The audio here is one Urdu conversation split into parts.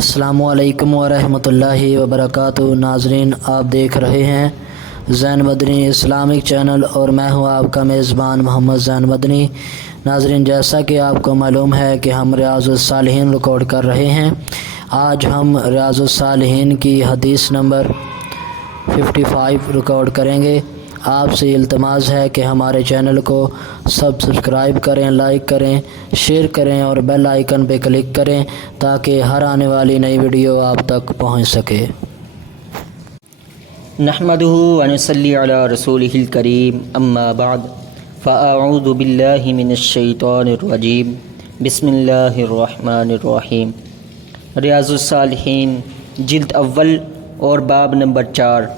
السلام علیکم ورحمۃ اللہ وبرکاتہ۔ ناظرین، آپ دیکھ رہے ہیں زین مدنی اسلامک چینل اور میں ہوں آپ کا میزبان محمد زین مدنی۔ ناظرین، جیسا کہ آپ کو معلوم ہے کہ ہم ریاض الصالحین ریکارڈ کر رہے ہیں۔ آج ہم ریاض الصالحین کی حدیث نمبر 55 ریکارڈ کریں گے۔ آپ سے التماس ہے کہ ہمارے چینل کو سبسکرائب کریں، لائک کریں، شیئر کریں اور بیل آئیکن پہ کلک کریں تاکہ ہر آنے والی نئی ویڈیو آپ تک پہنچ سکے۔ نحمدہ ونصلی علی رسولہ الکریم، اما بعد فاعوذ باللہ من الشیطان الرجیم، بسم اللہ الرحمن الرحیم۔ ریاض الصالحین جلد اول اور باب نمبر 4،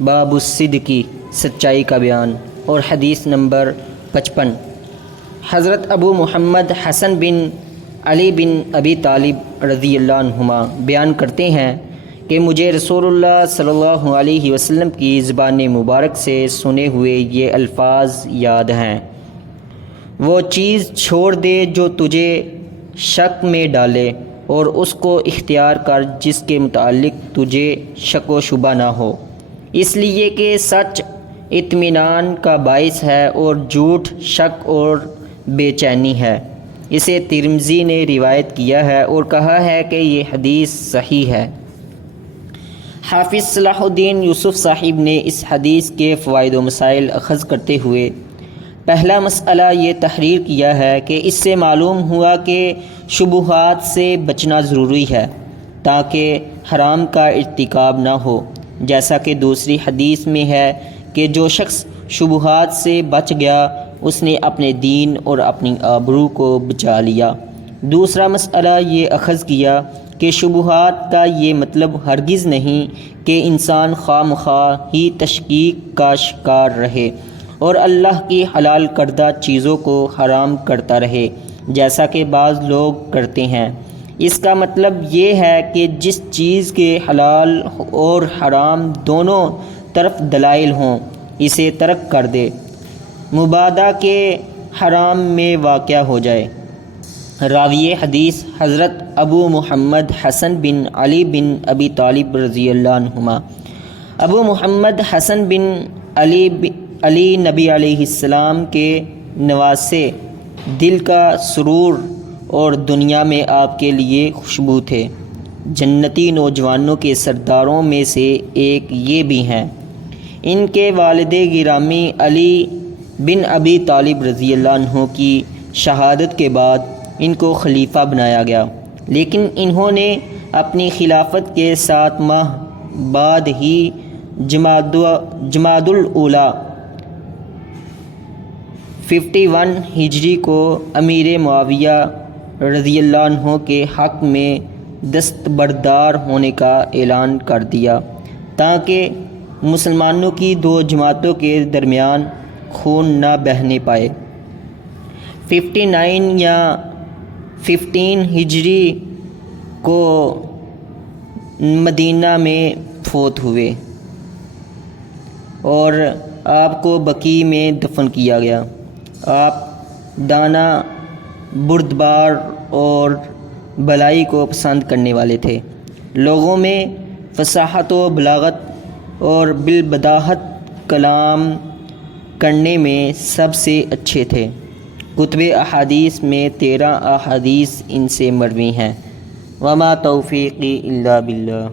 باب الصدق، سچائی کا بیان، اور حدیث نمبر 55۔ حضرت ابو محمد حسن بن علی بن ابی طالب رضی اللہ عنہما بیان کرتے ہیں کہ مجھے رسول اللہ صلی اللہ علیہ وسلم کی زبان مبارک سے سنے ہوئے یہ الفاظ یاد ہیں: وہ چیز چھوڑ دے جو تجھے شک میں ڈالے اور اس کو اختیار کر جس کے متعلق تجھے شک و شبہ نہ ہو، اس لیے کہ سچ اطمینان کا باعث ہے اور جھوٹ شک اور بے چینی ہے۔ اسے ترمذی نے روایت کیا ہے اور کہا ہے کہ یہ حدیث صحیح ہے۔ حافظ صلاح الدین یوسف صاحب نے اس حدیث کے فوائد و مسائل اخذ کرتے ہوئے پہلا مسئلہ یہ تحریر کیا ہے کہ اس سے معلوم ہوا کہ شبہات سے بچنا ضروری ہے تاکہ حرام کا ارتکاب نہ ہو، جیسا کہ دوسری حدیث میں ہے کہ جو شخص شبہات سے بچ گیا اس نے اپنے دین اور اپنی آبرو کو بچا لیا۔ دوسرا مسئلہ یہ اخذ کیا کہ شبہات کا یہ مطلب ہرگز نہیں کہ انسان خواہ مخواہ ہی تشکیک کا شکار رہے اور اللہ کی حلال کردہ چیزوں کو حرام کرتا رہے، جیسا کہ بعض لوگ کرتے ہیں۔ اس کا مطلب یہ ہے کہ جس چیز کے حلال اور حرام دونوں طرف دلائل ہوں اسے ترک کر دے، مبادا کے حرام میں واقع ہو جائے۔ راوی حدیث حضرت ابو محمد حسن بن علی بن ابی طالب رضی اللہ عنہما۔ ابو محمد حسن بن علی نبی علیہ السلام کے نواسے، دل کا سرور اور دنیا میں آپ کے لیے خوشبو تھے۔ جنتی نوجوانوں کے سرداروں میں سے ایک یہ بھی ہیں۔ ان کے والد گرامی علی بن ابی طالب رضی اللہ عنہ کی شہادت کے بعد ان کو خلیفہ بنایا گیا، لیکن انہوں نے اپنی خلافت کے 7 ماہ بعد ہی جمادی الاولیٰ 51 ہجری کو امیر معاویہ رضی اللہ عنہ کے حق میں دستبردار ہونے کا اعلان کر دیا تاکہ مسلمانوں کی 2 جماعتوں کے درمیان خون نہ بہنے پائے۔ 59 یا 15 ہجری کو مدینہ میں فوت ہوئے اور آپ کو بقیع میں دفن کیا گیا۔ آپ دانا، بردبار اور بلائی کو پسند کرنے والے تھے۔ لوگوں میں فصاحت و بلاغت اور بالبداہت کلام کرنے میں سب سے اچھے تھے۔ کتب احادیث میں 13 احادیث ان سے مروی ہیں۔ وما توفیقی الا باللہ۔